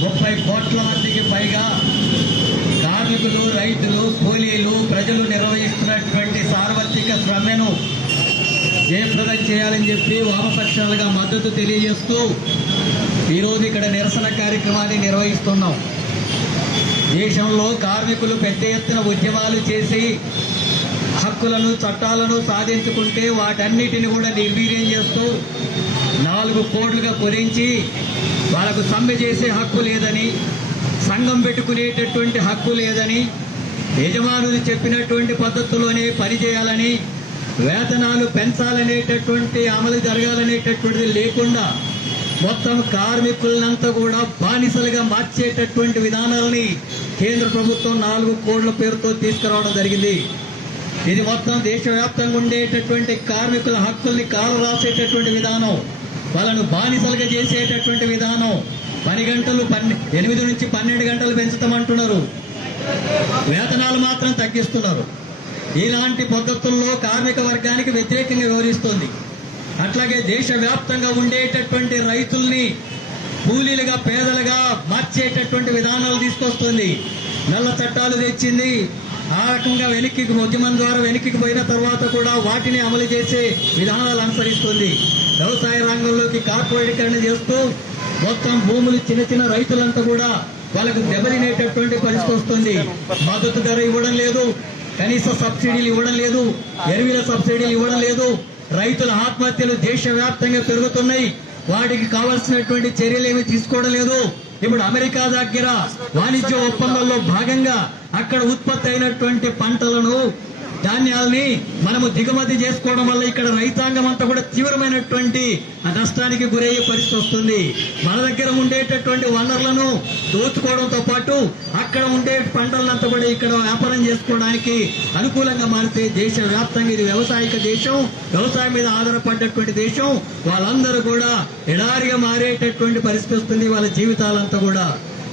30 కోట్ల మందికి పైగా కార్మికులు, రైతులు, కూలీలు, ప్రజలు నిర్వహిస్తున్నటువంటి సార్వత్రిక సమ్మెను జయప్రదం చేయాలని చెప్పి వామపక్షాలుగా మద్దతు తెలియజేస్తూ ఈరోజు ఇక్కడ నిరసన కార్యక్రమాన్ని నిర్వహిస్తున్నాం. దేశంలో కార్మికులు పెద్ద ఎత్తున ఉద్యమాలు చేసి హక్కులను, చట్టాలను సాధించుకుంటే వాటన్నిటిని కూడా నిర్వీర్యం చేస్తూ 4 కోట్లుగా కురించి వాళ్ళకు సమ్మె చేసే హక్కు లేదని, సంఘం పెట్టుకునేటటువంటి హక్కు లేదని, యజమానులు చెప్పినటువంటి పద్ధతిలోనే పనిచేయాలని, వేతనాలు పెంచాలనేటటువంటి అమలు జరగాలనేటటువంటిది లేకుండా మొత్తం కార్మికులంతా కూడా బానిసలుగా మార్చేటటువంటి విధానాలని కేంద్ర ప్రభుత్వం 4 కోట్ల పేరుతో తీసుకురావడం జరిగింది. ఇది మొత్తం దేశవ్యాప్తంగా ఉండేటటువంటి కార్మికుల హక్కుల్ని కాలు రాసేటటువంటి విధానం, వాళ్ళను బానిసలుగా చేసేటటువంటి విధానం. పని గంటలు 8 నుంచి 12 గంటలు పెంచుతామంటున్నారు, వేతనాలు మాత్రం తగ్గిస్తున్నారు. ఇలాంటి పద్ధతుల్లో కార్మిక వర్గానికి వ్యతిరేకంగా వ్యవహరిస్తోంది. అట్లాగే దేశవ్యాప్తంగా ఉండేటటువంటి రైతుల్ని కూలీలుగా, పేదలుగా మార్చేటటువంటి విధానాలు తీసుకొస్తుంది. నల్ల చట్టాలు తెచ్చింది. ఆ రకంగా ఉద్యమం ద్వారా వెనక్కి పోయిన తర్వాత కూడా వాటిని అమలు చేసే విధానాలు అనుసరిస్తుంది. వ్యవసాయ రంగంలోకి కార్పొరేటీకరణ చేస్తూ మొత్తం భూములు చిన్న రైతులంతా కూడా వాళ్ళకు దెబ్బతినేటటువంటి పరిస్థితి వస్తుంది. మద్దతు ధర ఇవ్వడం లేదు, కనీస సబ్సిడీలు ఇవ్వడం లేదు, ఎరువుల సబ్సిడీలు ఇవ్వడం లేదు. రైతుల ఆత్మహత్యలు దేశవ్యాప్తంగా పెరుగుతున్నాయి. వాటికి కావాల్సినటువంటి చర్యలు ఏమీ తీసుకోవడం లేదు. ఇప్పుడు అమెరికా దగ్గర వాణిజ్య ఒప్పందంలో భాగంగా అక్కడ ఉత్పత్తి అయినటువంటి పంటలను, ధాన్యాల్ని మనము దిగుమతి చేసుకోవడం వల్ల ఇక్కడ రైతాంగం అంతా కూడా తీవ్రమైనటువంటి నష్టానికి గురయ్యే పరిస్థితి వస్తుంది. మన దగ్గర ఉండేటటువంటి వనరులను దోచుకోవడంతో పాటు అక్కడ ఉండే పంటలంతా కూడా ఇక్కడ వ్యాపారం చేసుకోవడానికి అనుకూలంగా మారితే దేశవ్యాప్తంగా ఇది వ్యవసాయక దేశం, వ్యవసాయం మీద ఆధారపడ్డటువంటి దేశం, వాళ్ళందరూ కూడా ఎడారిగా మారేటటువంటి పరిస్థితి వస్తుంది వాళ్ళ జీవితాలంతా కూడా.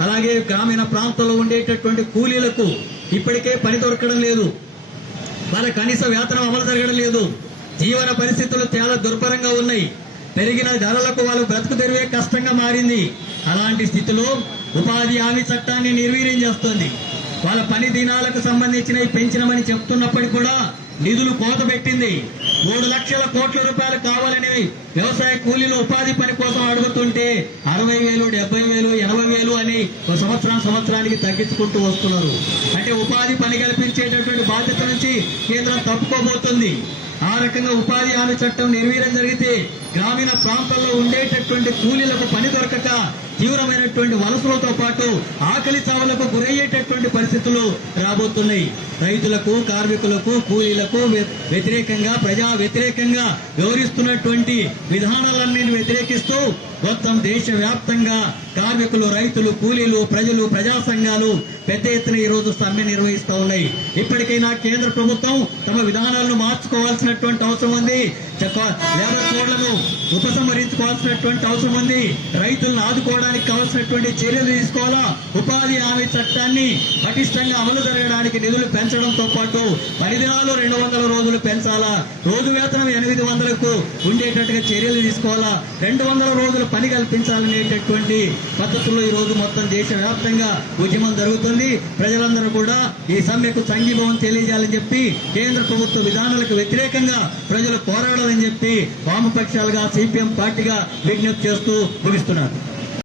అలాగే గ్రామీణ ప్రాంతంలో ఉండేటటువంటి కూలీలకు ఇప్పటికే పని దొరకడం లేదు, వాళ్ళ కనీస వేతనం అమలు జరగడం లేదు, జీవన పరిస్థితులు చాలా దుర్భరంగా ఉన్నాయి. పెరిగిన ధరలకు వాళ్ళు బ్రతుకు తెరువే కష్టంగా మారింది. అలాంటి స్థితిలో ఉపాధి హామీ చట్టాన్ని నిర్వీర్యం చేస్తోంది. వాళ్ళ పని దినాలకు సంబంధించినవి పెంచినమని చెప్తున్నప్పటికీ కూడా నిధులు కోత పెట్టింది. 3 లక్షల కోట్ల రూపాయలు కావాలని వ్యవసాయ కూలీలు ఉపాధి పని కోసం అడుగుతుంటే 60,000, 70,000, 80,000 అని సంవత్సరానికి తగ్గించుకుంటూ వస్తున్నారు. అంటే ఉపాధి పని కల్పించేటటువంటి బాధ్యత నుంచి కేంద్రం తప్పుకోబోతుంది. ఆ రకంగా ఉపాధి హామీ చట్టం నిర్వీర్యం జరిగితే గ్రామీణ ప్రాంతాల్లో ఉండేటటువంటి కూలీలకు పని దొరకక తీవ్రమైనటువంటి వలసలతో పాటు ఆకలి చావులకు గురయ్యేటటువంటి పరిస్థితులు రాబోతున్నాయి. రైతులకు, కార్మికులకు, కూలీలకు వ్యతిరేకంగా, ప్రజా వ్యతిరేకంగా వ్యవహరిస్తున్నటువంటి విధానాలన్నీ వ్యతిరేకిస్తూ మొత్తం దేశవ్యాప్తంగా కార్మికులు, రైతులు, కూలీలు, ప్రజలు, ప్రజా సంఘాలు పెద్ద ఎత్తున ఈ రోజు సమ్మె నిర్వహిస్తూ ఉన్నాయి. ఇప్పటికైనా కేంద్ర ప్రభుత్వం తమ విధానాలను మార్చుకోవాల్సినటువంటి అవసరం ఉంది. లేబర్ కోడ్లను ఉపసంహరించుకోవాల్సినటువంటి అవసరం ఉంది. రైతులను ఆదుకోవడానికి కావాల్సినటువంటి చర్యలు తీసుకోవాలా. ఉపాధి హామీ చట్టాన్ని పటిష్టంగా అమలు జరగడానికి నిధులు పెంచడంతో పాటు 10 దినాలు 200 రోజులు పెంచాలా. రోజు వేతనం 800కు ఉండేటట్టుగా చర్యలు తీసుకోవాలా. 200 రోజులు పని కల్పించాలనేటటువంటి పద్ధతుల్లో ఈ రోజు మొత్తం దేశవ్యాప్తంగా ఉద్యమం జరుగుతుంది. ప్రజలందరూ కూడా ఈ సమ్మెకు సంఘీభావం తెలియజేయాలని చెప్పి కేంద్ర ప్రభుత్వ విధానాలకు వ్యతిరేకంగా ప్రజలు పోరాడాలని చెప్పి వామపక్షాలుగా, సిపిఎం పార్టీగా విజ్ఞప్తి చేస్తూ ముగిస్తున్నారు.